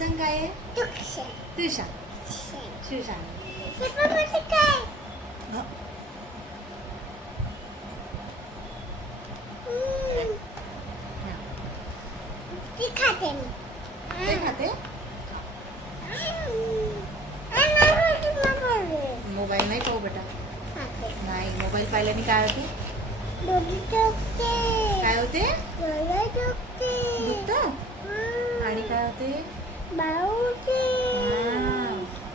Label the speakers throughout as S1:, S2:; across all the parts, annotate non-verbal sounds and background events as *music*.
S1: सांग काय आहे?
S2: तुक्ष
S1: तू सांग तू सांग
S2: पप्पाचं काय
S1: हो.
S2: हम्म,
S1: हा.
S2: ती खाते मी.
S1: ते खाते? मोबाईल नाही पाहू बेटा? नाही. मोबाईल पाहिल्याने काय होते? काय होते? दुखत? आणि काय होते? हा.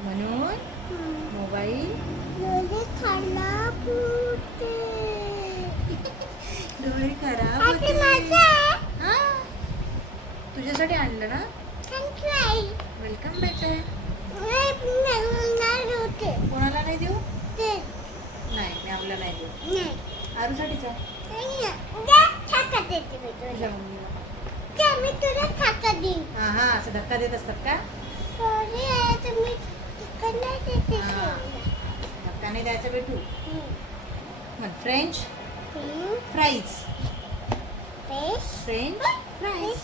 S1: म्हणून मोबाईल डोळे खराब होते. *laughs* हा तुझ्यासाठी आणलं ना? वेलकम बेटे. कोणाला नाही देऊ? नाही मी आपल्याला नाही देऊ. आरूसाठीचा तुझ्या मम्मीला
S2: मी तुला खाता देईन
S1: हा हा असं धक्का देत असतात का
S2: सॉरी आहे तुम्ही चिकन नाही देते
S1: हा. धक्का नाही द्यायचा बेटू म्हण french. Fries. French fries.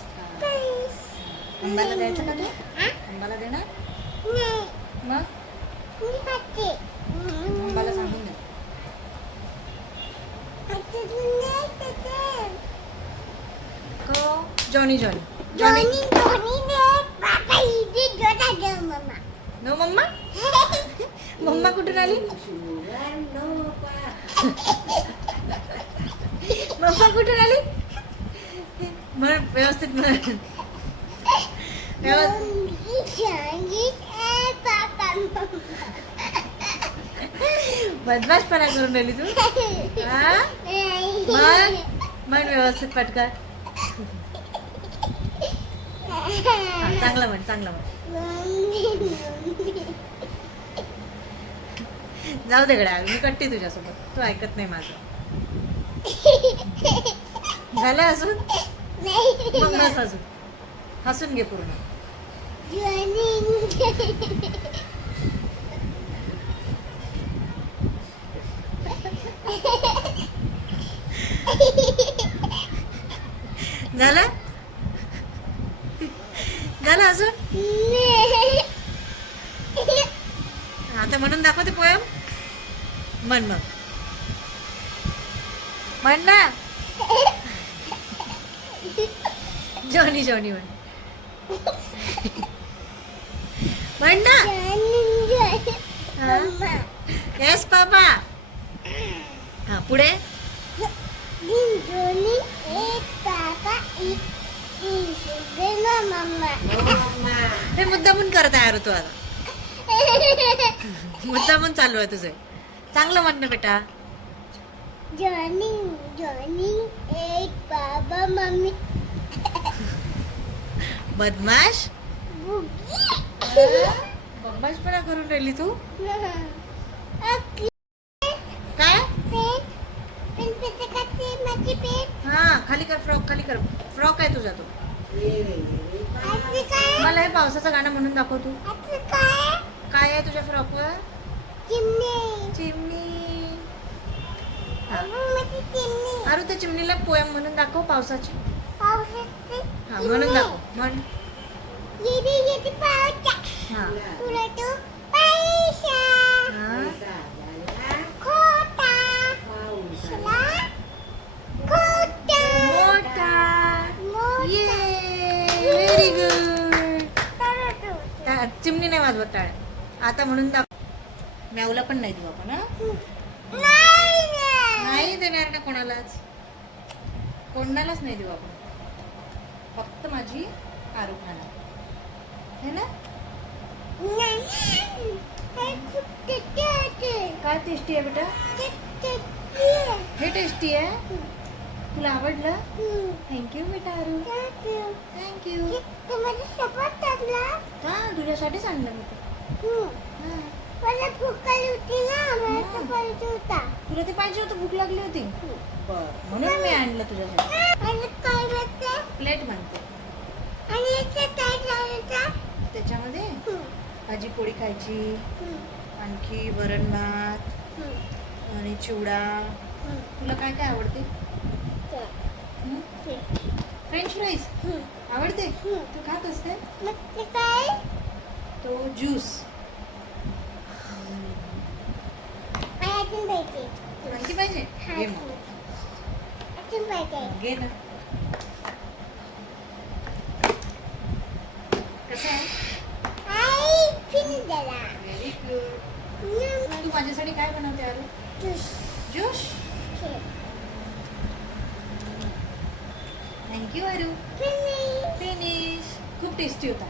S1: Ambala द्यायचं का तू
S2: हा?
S1: अंबाला देणार
S2: नाही
S1: मग
S2: मी खाते
S1: अंबाला सांगून दे
S2: आता तू नाही खाते.
S1: को जॉनी जॉनी जॉनी नो मम्मा मम्मा कुठून आली मम्मा कुठून आली म्हण व्यवस्थित म्हण बदमाशपणा करून राहिली तू हा म्हण व्यवस्थित पटकन हा, चांगलं म्हण चांगलं म्हण. जाऊ दे गड्या मी कट्टी तुझ्यासोबत. तू ऐकत नाही माझं. झालं असून मग बस अजून. हसून घे पूर्ण. झालं झालं? अजून? आता म्हणून दाखवते पोयम. म्हण मग. म्हण ना. जॉनी जॉनी म्हण. म्हण ना. Yes papa. हा पुढे. हे मुद्दामून करत आहे तू आता. *laughs* मुद्दामून चालू आहे तुझं. चांगलं म्हण ना बेटा.
S2: जॉनी जॉनी एक बाबा मम्मी.
S1: बदमाश? बदमाशपणा करून राहिली तू *laughs*
S2: ओके
S1: काय
S2: पेट पेन पेट खाते माझी पेट
S1: हा खाली कर फ्रॉक खाली कर फ्रॉक आहे तुझा तो
S2: आज काय
S1: मला हे पावसाचं गाणं म्हणून दाखव तू.
S2: काय
S1: काय आहे तुझ्या फ्रॉकवर?
S2: चिमणी.
S1: चिमणी अरे त्या चिमणीला पोयम म्हणून दाखव पावसाची. हा म्हणून दाखव. म्हण. हा
S2: तुला तो पैसा
S1: हा.
S2: खोटा शिला खोटा
S1: मोठा
S2: मोठा
S1: ये व्हेरी गुड
S2: तर
S1: चिमणी नाही वाजवत टाळ्या आता म्हणून दाखव. मॅवला पण नाही देऊ आपण
S2: नाही
S1: देणार ना कोणालाच. कोणालाच नाही देऊ आपण. फक्त माझी आरू खाणार है ना? काय टेस्टी आहे बेटा? हे टेस्टी आहे? तुला आवडलं. थँक्यू बेटा
S2: Thank you.
S1: थँक्यू हा तुझ्यासाठीच आणलं मी तुला ते पाहिजे होतं भूक लागली होती म्हणून मी आणलं तुझ्यासाठी
S2: आणि काय म्हणते
S1: प्लेट बनते त्याच्यामध्ये. भाजी पोळी खायची. आणखी वरण भात. आणि चिवडा. तुला काय काय आवडते. French fries. आवडते. तू खात असते?
S2: ते काय?
S1: तो ज्यूस आणखी पाहिजे. घे मग. घे ना. कसं आहे. तू माझ्यासाठी काय बनवते अरे
S2: ज्यूस
S1: ज्यूस
S2: घे.
S1: Thank you Aru
S2: finish
S1: finish खूप टेस्टी होता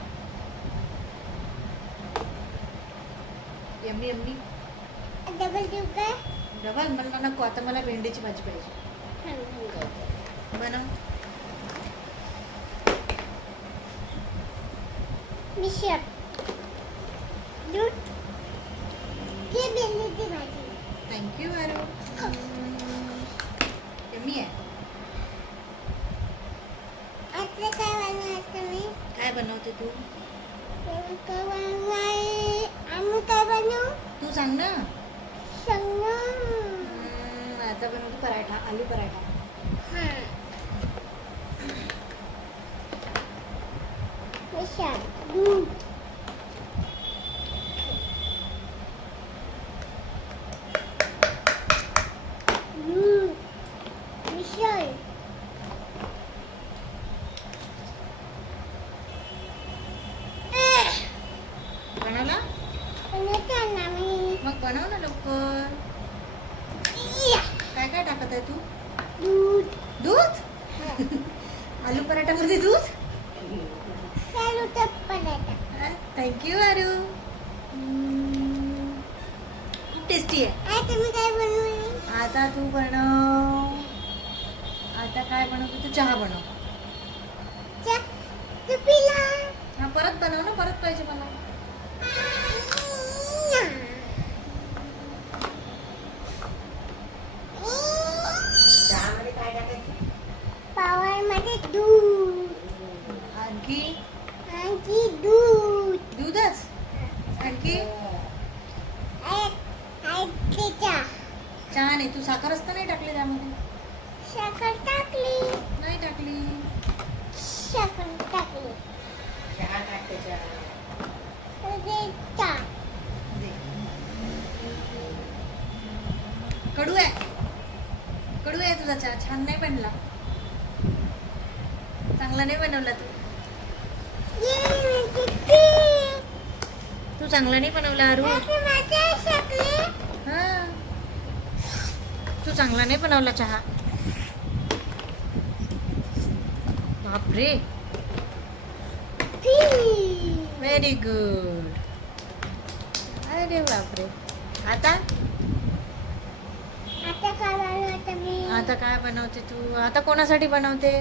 S1: यम्मी यम्मी
S2: डबल देऊ का
S1: डबल मला नको आता मला भेंडीची भाजी पाहिजे
S2: हा, म्हणजे.
S1: बनव
S2: मिश्र दूध घे भेंडीची भाजी
S1: थँक्यू अरू यम्मी आहे
S2: आता काय बनवायचं मी
S1: काय बनवते तू
S2: काय बनवाय आम्ही काय बनवू
S1: तू सांग ना
S2: सांग
S1: आता बनवतो पराठा आलू पराठा.
S2: हा
S1: बनवला मग बनव ना लवकर. आहे तू?
S2: दूध.
S1: दूध?
S2: हा.
S1: आलू पराठामध्ये दूध? थँक्यू हम्म, खूप टेस्टी आहे.
S2: आता मी काय बनवू?
S1: आता तू बनव. आता काय बनवतो? तू चहा बनव. हा परत बनव ना परत पाहिजे मला
S3: चहामध्ये काय टाकायचं
S2: पावर मध्ये दूध
S1: आणखी
S2: आणखी दूध
S1: दूधच आणखी
S2: चहा
S1: चहा नाही तू साखर असतं नाही टाकली त्यामध्ये
S2: साखर टाकली
S1: नाही टाकली
S2: साखर टाकली
S3: चहा टाक त्याच्यात
S2: अरे चहा
S1: दे. कडू आहे कडू आहे तुझा चहा छान नाही बनला चांगला नाही बनवला तू
S2: ये किती
S1: तू चांगला नाही बनवला अरू हा. तू चांगला नाही बनवला चहा? बापरे. व्हेरी गुड अरे बापरे. आता?
S2: आता काय बनवते मी?
S1: आता काय बनवते तू? आता कोणासाठी बनवते?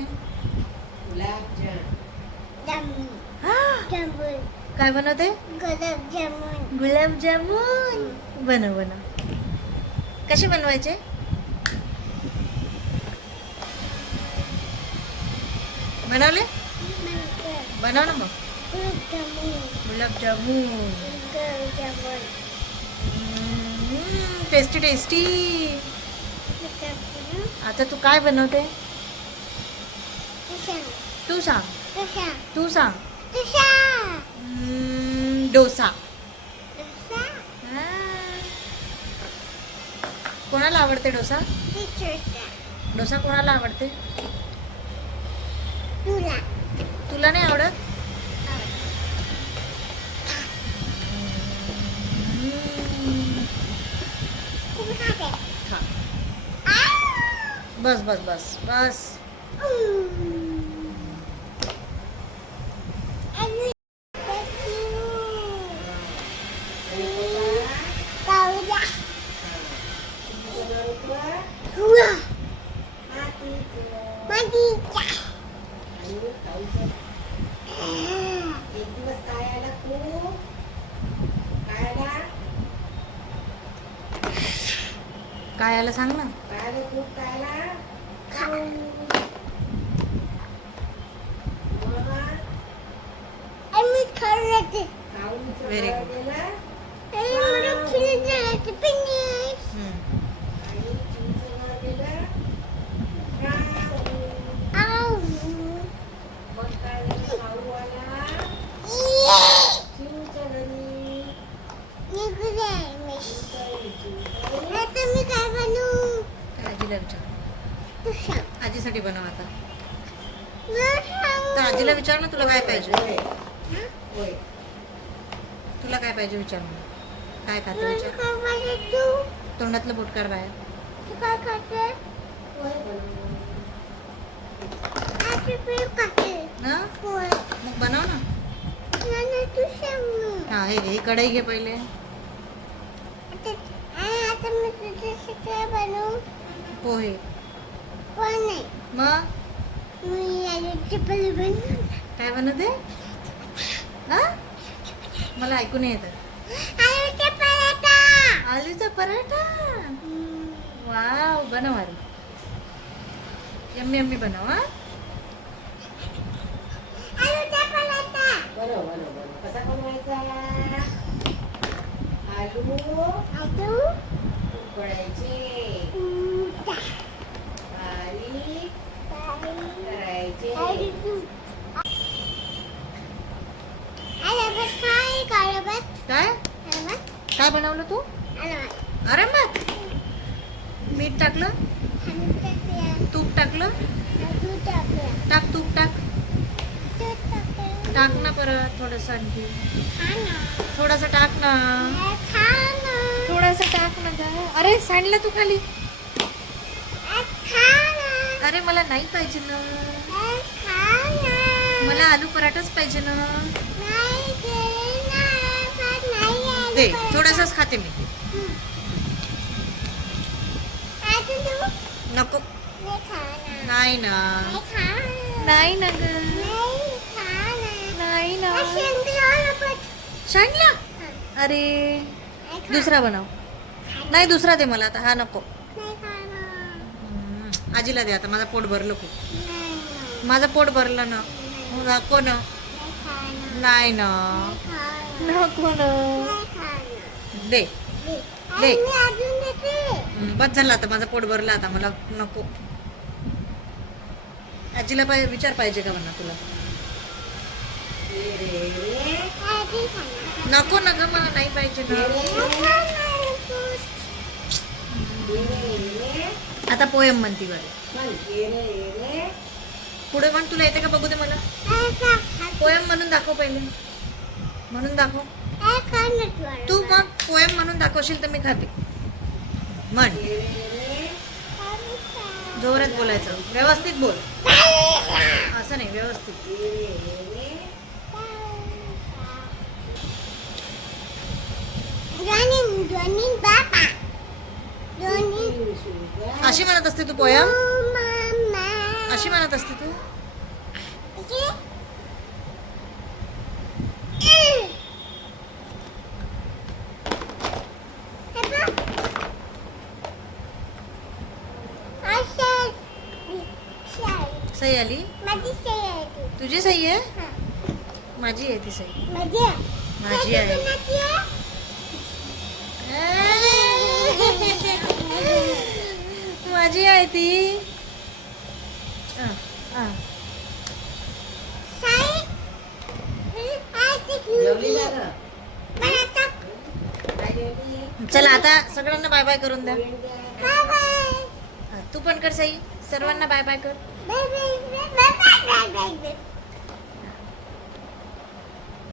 S1: काय बनवते?
S2: गुलाबजामुन
S1: गुलाबजामुन बनव बनव कसे बनवायचे? बनवले? बनव ना मग.
S2: गुलाबजामुन
S1: टेस्टी टेस्टी आता तू काय बनवते? तू सांग. तू सांग.
S2: तुषा
S1: हम्म, डोसा. कोणाला आवडते डोसा? डोसा कोणाला आवडते?
S2: तुला.
S1: तुला नाही आवडत? बस बस बस बस.
S3: काय आलं
S1: सांग ना
S3: व्हेरी गुड Thank you. आमच्या.
S2: आजीसाठी
S3: बनव आता. तर
S1: आजीला विचार ना तुला काय पाहिजे. तुला काय पाहिजे विचार ना काय खाते तोंडातलं बोटकार बाहेर. मग बनव ना. हे कढई घे पहिले.
S2: आता
S1: पोहे.
S2: पण नाही
S1: मग?
S2: मी आलूची
S1: काय बनवते? हा? मला ऐकू नाही येत.
S2: आलूचा पराठा.
S1: आलूचा पराठा?
S2: हम्म.
S1: वाव बनव अरे यम्मी यम्मी बनव हा.
S2: आलूचा पराठा.
S3: बनव, बनव, बनव. कसा बनवायचा? आलू
S2: आलू.
S3: उकळायचे. बारीक
S2: बाई.
S3: करायचे
S2: आलू. आलू बस काय?
S1: काय काय बनवलं तू?
S2: आलू
S1: अरे मग मीठ टाकलं? तूप टाकलं? टाक तूप टाक.
S2: टाकलं
S1: टाक ना परत थोडस आणखी.
S2: खाना
S1: थोडासा टाक ना. थोडासा टाक ना अरे सांडलं तू खाली. अरे मला नाही पाहिजे ना. मला आलू पराठाच पाहिजे ना.
S2: दे
S1: थोडासाच खाते मी. नको.
S2: नाही
S1: नाही ना.
S2: नाही
S1: नाही ना ग.
S2: नाही
S1: ना. अरे दुसरा बनव. नाही दुसरा दे मला आता. हा नको. आजीला दे आता माझं पोट भरलं खूप. माझं पोट भरलं ना नको. नाही ना. दे
S2: दे.
S1: बस झालं आता माझं पोट भरलं आता मला नको आजीला पाय विचार पाहिजे का म्हणा तुला. नको ना ग मला नाही पाहिजे ना. आता पोयम म्हणती बरं. पुढे म्हण तुला येते का बघू दे मला. पोयम म्हणून दाखव पहिले. म्हणून दाखव. तू मग पोयम म्हणून दाखवशील तर मी खाते. म्हण. जोरात बोलायचं. व्यवस्थित बोल. असं नाही व्यवस्थित. अशी म्हणत असते तू पोयम. अशी म्हणत असते तू. सही आली
S2: माझी सही आहे ती.
S1: तुझी सही आहे. माझी आहे ती सही
S2: माझी आहे.
S1: माझी आहे
S2: कोणाची आहे?
S1: माझी आहे ती अं, अं.
S2: साई. आहे ती
S3: जेवली ना
S2: घेऊन
S3: ग?
S2: पण आता
S3: काय जेवली?
S1: चला आता सगळ्यांना बाय बाय करून द्या. हा, तू पण कर सई. सर्वांना बाय बाय कर.